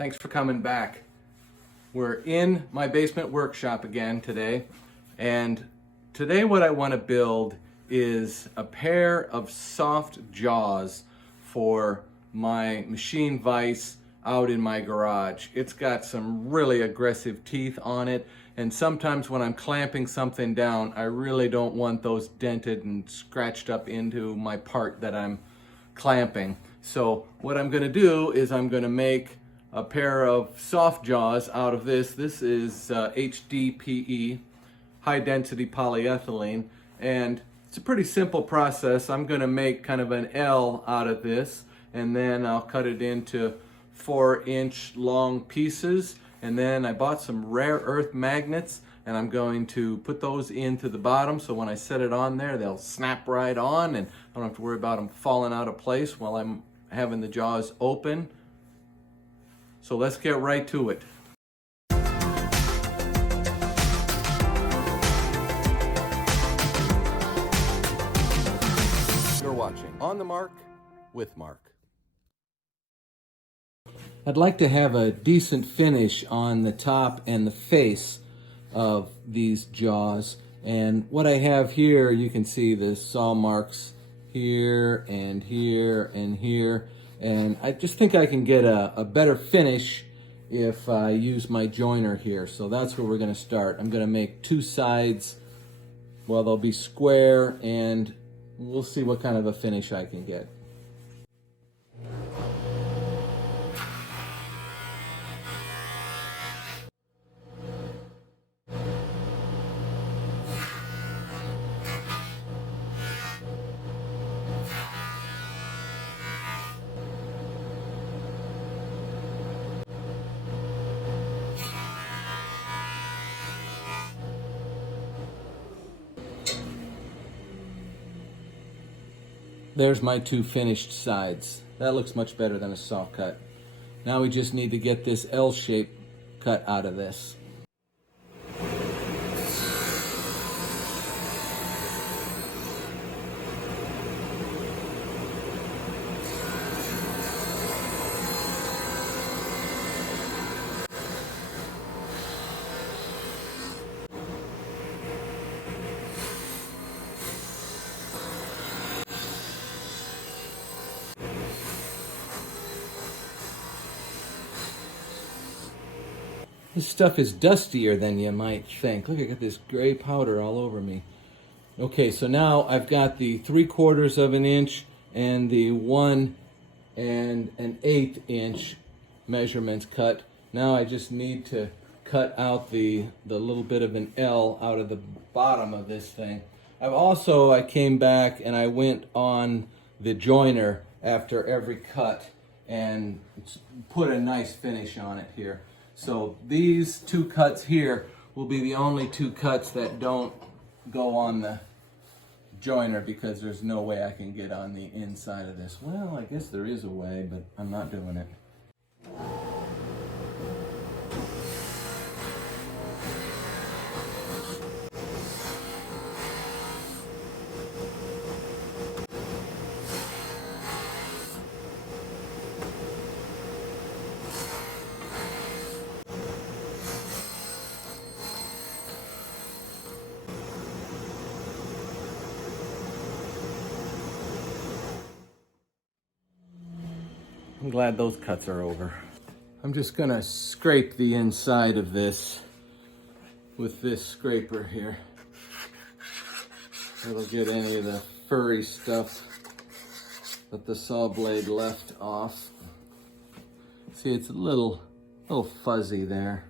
Thanks for coming back. We're in my basement workshop again today, and today what I want to build is a pair of soft jaws for my machine vise out in my garage. It's got some really aggressive teeth on it, and sometimes when I'm clamping something down, I really don't want those dented and scratched up into my part that I'm clamping. So what I'm going to do is I'm going to make a pair of soft jaws out of this. This is HDPE, high density polyethylene, and it's a pretty simple process. I'm going to make kind of an L out of this, and then I'll cut it into 4-inch long pieces, and then I bought some rare earth magnets, and I'm going to put those into the bottom so when I set it on there they'll snap right on and I don't have to worry about them falling out of place while I'm having the jaws open. So let's get right to it. You're watching On the Mark with Mark. I'd like to have a decent finish on the top and the face of these jaws, and what I have here, you can see the saw marks here and here and here, and I just think I can get a better finish if I use my joiner here. So that's where we're going to start. I'm going to make two sides, well, they'll be square, and we'll see what kind of a finish I can get. There's my two finished sides. That looks much better than a saw cut. Now we just need to get this L shape cut out of this. This stuff is dustier than you might think. Look, I got this gray powder all over me. Okay, so now I've got the 3/4 of an inch and the 1 1/8 inch measurements cut. Now I just need to cut out the little bit of an L out of the bottom of this thing. I came back and I went on the joiner after every cut and put a nice finish on it here. So these two cuts here will be the only two cuts that don't go on the joiner because there's no way I can get on the inside of this. Well, I guess there is a way, but I'm not doing it. I'm glad those cuts are over. I'm just gonna scrape the inside of this with this scraper here. It'll get any of the furry stuff that the saw blade left off. See, it's a little fuzzy there.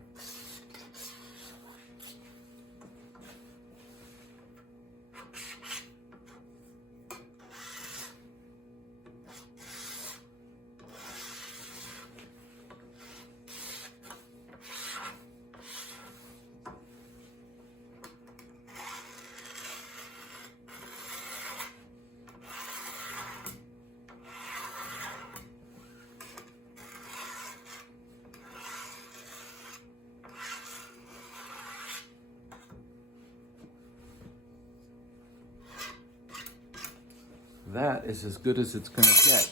That is as good as it's gonna get.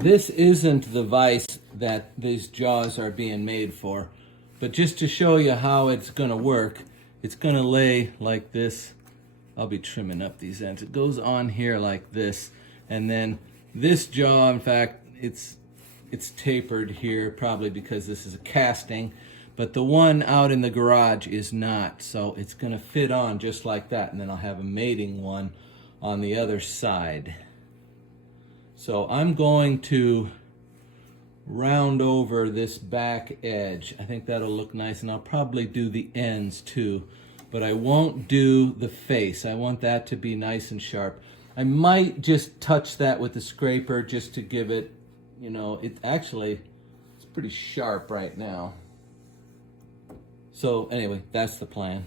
This isn't the vise that these jaws are being made for, but just to show you how it's going to work, it's going to lay like this. I'll be trimming up these ends. It goes on here like this, and then this jaw, in fact, it's tapered here, probably because this is a casting, but the one out in the garage is not, so it's going to fit on just like that, and then I'll have a mating one on the other side. So I'm going to round over this back edge. I think that'll look nice, and I'll probably do the ends too, but I won't do the face. I want that to be nice and sharp. I might just touch that with the scraper just to give it, you know, it's pretty sharp right now. So anyway, that's the plan.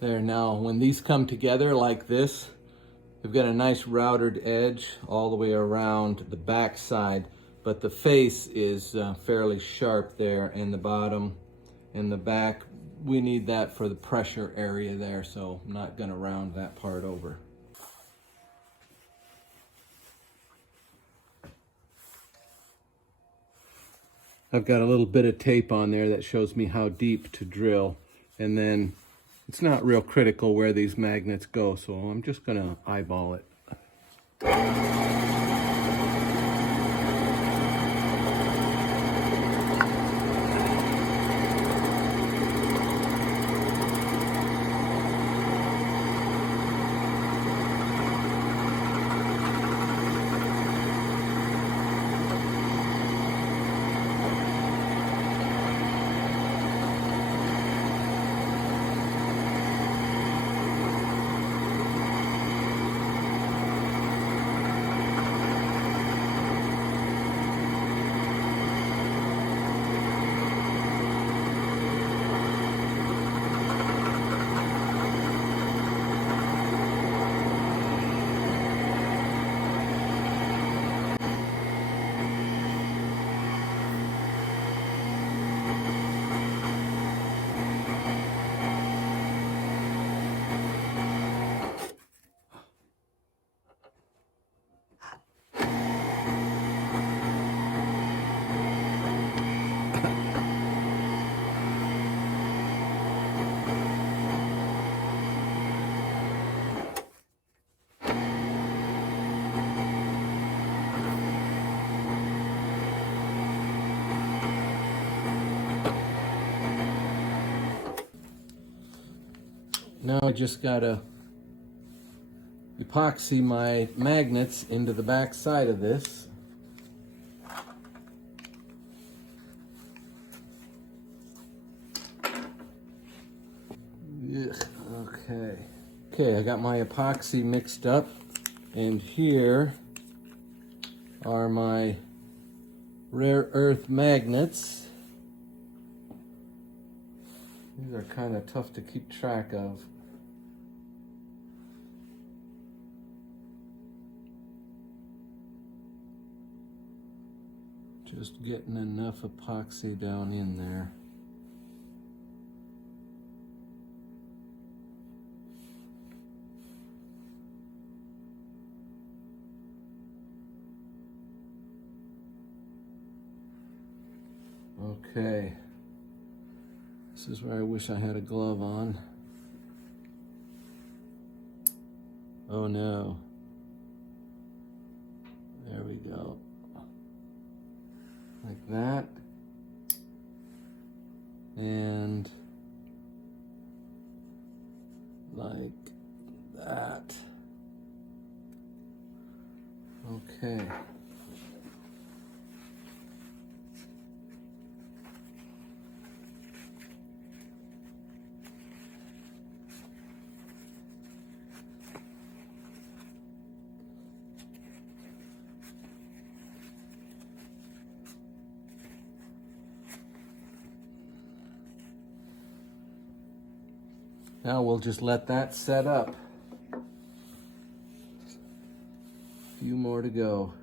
There, now when these come together like this, we've got a nice routed edge all the way around the back side, but the face is fairly sharp there, and the bottom and the back, we need that for the pressure area there, so I'm not going to round that part over. I've got a little bit of tape on there that shows me how deep to drill, and then it's not real critical where these magnets go, so I'm just going to eyeball it. Now I just gotta epoxy my magnets into the back side of this. Okay. Okay, I got my epoxy mixed up, and here are my rare earth magnets. These are kind of tough to keep track of. Just getting enough epoxy down in there. Okay. This is where I wish I had a glove on. Oh no. There we go. Like that. And like that. Okay. Now we'll just let that set up. A few more to go.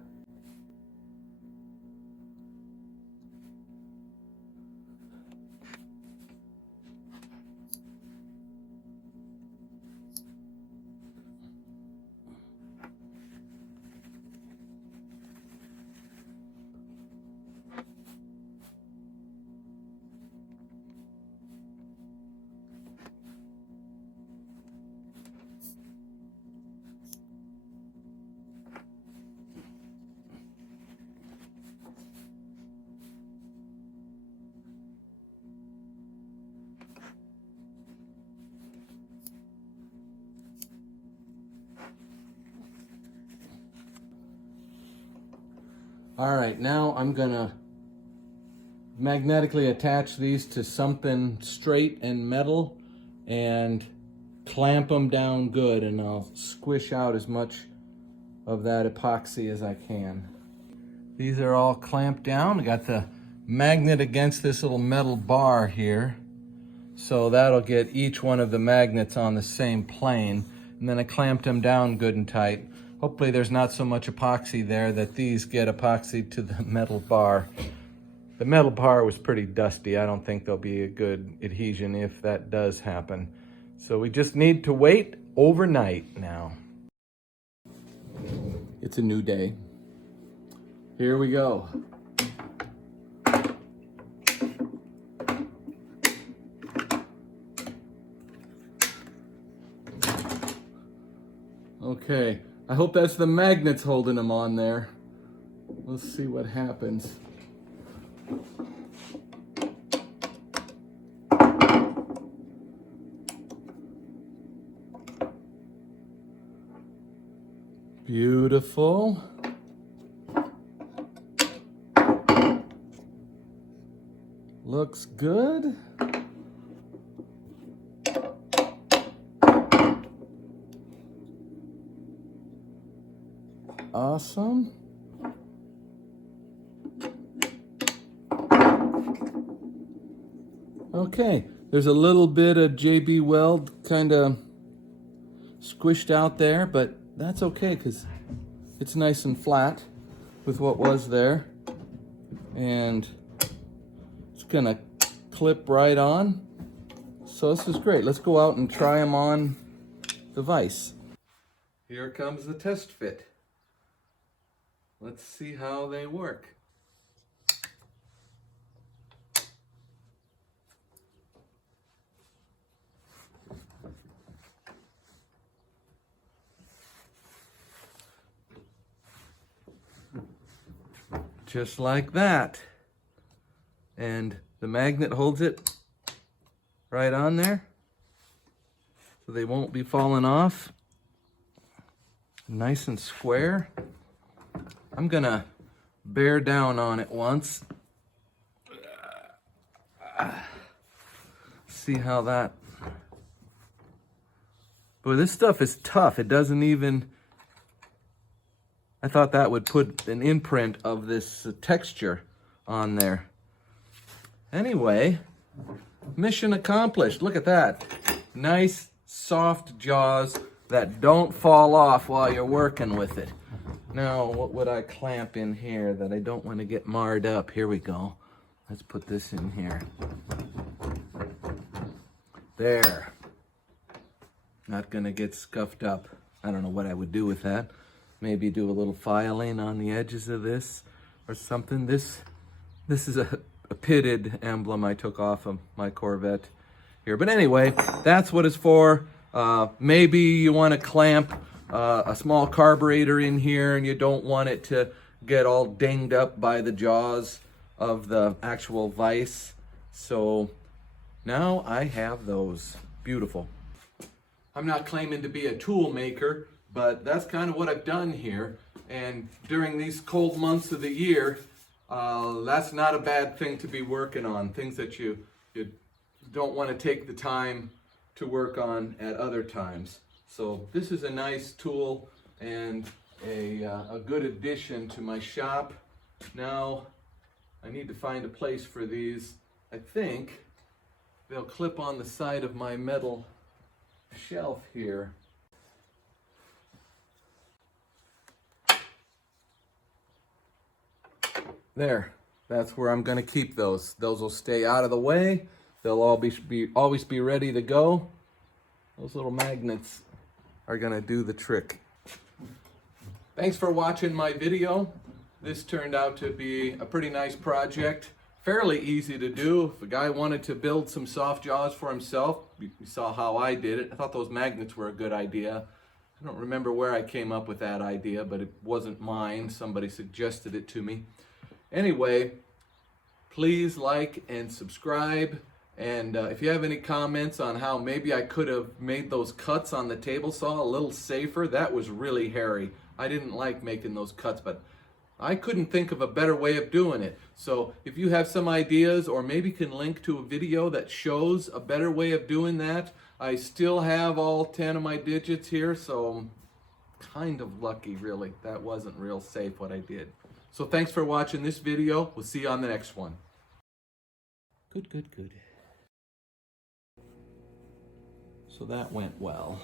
All right, now I'm gonna magnetically attach these to something straight and metal and clamp them down good, and I'll squish out as much of that epoxy as I can. These are all clamped down. I got the magnet against this little metal bar here, so that'll get each one of the magnets on the same plane, and then I clamped them down good and tight. Hopefully there's not so much epoxy there that these get epoxied to the metal bar. The metal bar was pretty dusty. I don't think there'll be a good adhesion if that does happen. So we just need to wait overnight now. It's a new day. Here we go. Okay, I hope that's the magnets holding them on there. Let's see what happens. Beautiful. Looks good. Awesome. Okay, there's a little bit of JB Weld kind of squished out there, but that's okay because it's nice and flat with what was there. And it's gonna clip right on. So this is great. Let's go out and try them on the vise. Here comes the test fit. Let's see how they work. Just like that. And the magnet holds it right on there, so they won't be falling off. Nice and square. I'm gonna bear down on it once. See how that... Boy, this stuff is tough. It doesn't even... I thought that would put an imprint of this texture on there. Anyway, mission accomplished. Look at that. Nice, soft jaws that don't fall off while you're working with it. Now, what would I clamp in here that I don't want to get marred up? Here we go. Let's put this in here. There. Not gonna get scuffed up. I don't know what I would do with that. Maybe do a little filing on the edges of this or something. This is a pitted emblem I took off of my Corvette here. But anyway, that's what it's for. Maybe you want to clamp a small carburetor in here and you don't want it to get all dinged up by the jaws of the actual vise. So now I have those. Beautiful. I'm not claiming to be a tool maker, but that's kind of what I've done here. And during these cold months of the year, that's not a bad thing to be working on. Things that you don't want to take the time to work on at other times. So this is a nice tool and a good addition to my shop. Now I need to find a place for these. I think they'll clip on the side of my metal shelf here. There, that's where I'm going to keep those. Those will stay out of the way. They'll always be ready to go. Those little magnets are going to do the trick. Thanks for watching my video. This turned out to be a pretty nice project. Fairly easy to do. If a guy wanted to build some soft jaws for himself, you saw how I did it. I thought those magnets were a good idea. I don't remember where I came up with that idea, but it wasn't mine. Somebody suggested it to me. Anyway, please like and subscribe. And if you have any comments on how maybe I could have made those cuts on the table saw a little safer, that was really hairy. I didn't like making those cuts, but I couldn't think of a better way of doing it. So if you have some ideas or maybe can link to a video that shows a better way of doing that, I still have all 10 of my digits here, so I'm kind of lucky really. That wasn't real safe what I did. So thanks for watching this video. We'll see you on the next one. Good. So that went well.